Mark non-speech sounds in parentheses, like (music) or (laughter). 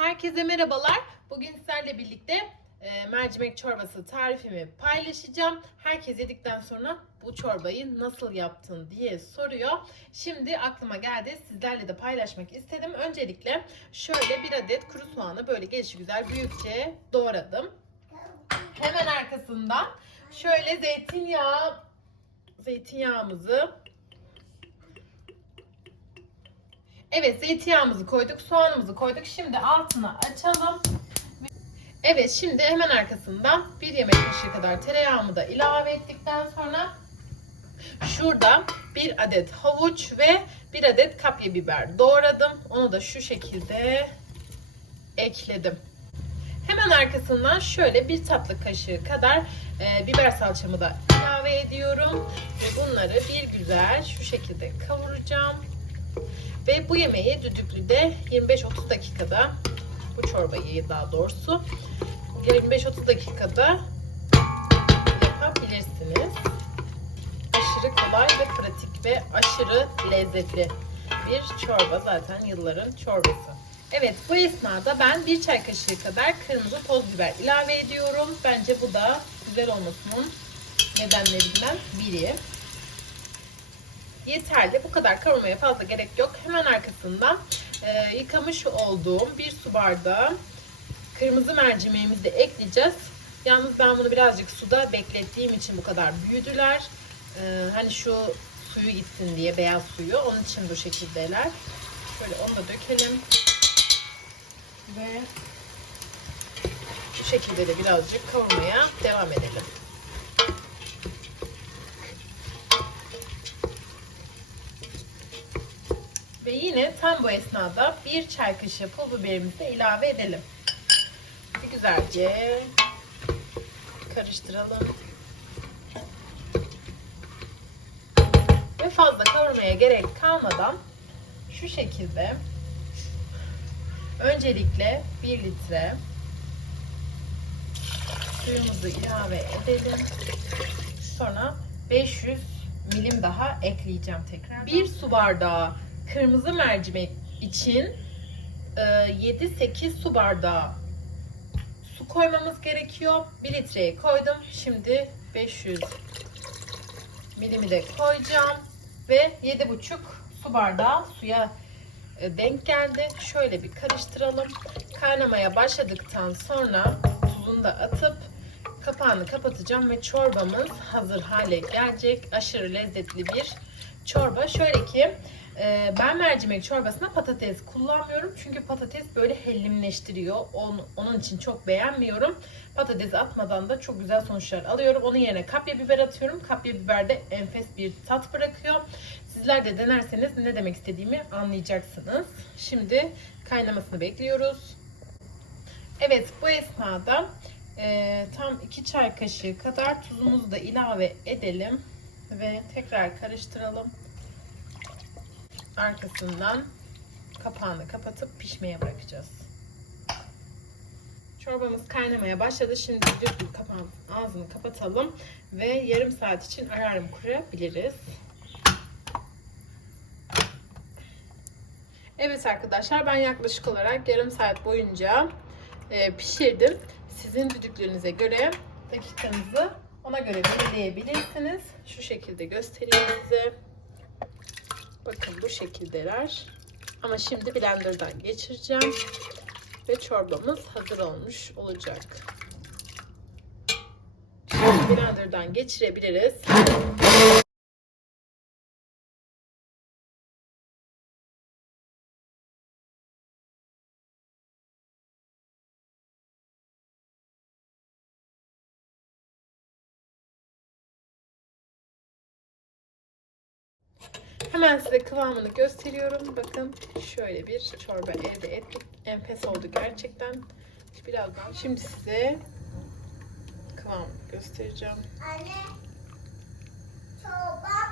Herkese merhabalar. Bugün sizlerle birlikte e, mercimek çorbası tarifimi paylaşacağım. Herkes yedikten sonra bu çorbayı nasıl yaptın diye soruyor. Şimdi aklıma geldi. Sizlerle de paylaşmak istedim. Öncelikle şöyle bir adet kuru soğanı böyle gelişi güzel büyükçe doğradım. Hemen arkasından şöyle zeytinyağı zeytinyağımızı Evet zeytinyağımızı koyduk, soğanımızı koyduk. Şimdi altına açalım. Evet şimdi hemen arkasından bir yemek kaşığı kadar tereyağımı da ilave ettikten sonra şurada bir adet havuç ve bir adet kapya biber doğradım. Onu da şu şekilde ekledim. Hemen arkasından şöyle bir tatlı kaşığı kadar e, biber salçamı da ilave ediyorum. Ve bunları bir güzel şu şekilde kavuracağım. (laughs) Ve bu yemeği düdüklüde 25-30 dakikada bu çorbayı daha doğrusu 25-30 dakikada yapabilirsiniz. Aşırı kolay ve pratik ve aşırı lezzetli bir çorba zaten yılların çorbası. Evet bu esnada ben bir çay kaşığı kadar kırmızı toz biber ilave ediyorum. Bence bu da güzel olmasının nedenlerinden biri yeterli. Bu kadar kavurmaya fazla gerek yok. Hemen arkasından e, yıkamış olduğum bir su bardağı kırmızı mercimeğimizi de ekleyeceğiz. Yalnız ben bunu birazcık suda beklettiğim için bu kadar büyüdüler. E, hani şu suyu gitsin diye beyaz suyu. Onun için bu şekildeler. Şöyle onu da dökelim. Ve bu şekilde de birazcık kavurmaya devam edelim. Ve yine tam bu esnada bir çay kaşığı pul biberimizi de ilave edelim. Güzelce karıştıralım. Ve fazla kavurmaya gerek kalmadan şu şekilde öncelikle 1 litre suyumuzu ilave edelim. Sonra 500 milim daha ekleyeceğim tekrar. Bir su bardağı kırmızı mercimek için 7-8 su bardağı su koymamız gerekiyor. 1 litreye koydum. Şimdi 500 milimi de koyacağım. Ve 7,5 su bardağı suya e, denk geldi. Şöyle bir karıştıralım. Kaynamaya başladıktan sonra tuzunu da atıp kapağını kapatacağım ve çorbamız hazır hale gelecek. Aşırı lezzetli bir çorba. Şöyle ki e, ben mercimek çorbasına patates kullanmıyorum. Çünkü patates böyle hellimleştiriyor. Onun için çok beğenmiyorum. Patates atmadan da çok güzel sonuçlar alıyorum. Onun yerine kapya biber atıyorum. Kapya biber de enfes bir tat bırakıyor. Sizler de denerseniz ne demek istediğimi anlayacaksınız. Şimdi kaynamasını bekliyoruz. Evet bu esnada e, tam 2 çay kaşığı kadar tuzumuzu da ilave edelim. Ve tekrar karıştıralım arkasından kapağını kapatıp pişmeye bırakacağız. Çorbamız kaynamaya başladı. Şimdi düdüklü kapağın ağzını kapatalım ve yarım saat için alarm kurabiliriz. Evet arkadaşlar ben yaklaşık olarak yarım saat boyunca e, pişirdim. Sizin düdüklüğünüze göre dakikanızı ona göre belirleyebilirsiniz. Şu şekilde göstereyim size. Bakın bu şekildeler. Ama şimdi blenderdan geçireceğim. Ve çorbamız hazır olmuş olacak. Şimdi blenderdan geçirebiliriz. Hemen size kıvamını gösteriyorum. Bakın şöyle bir çorba elde ettik. Enfes oldu gerçekten. Birazdan şimdi size kıvamını göstereceğim. Anne çorba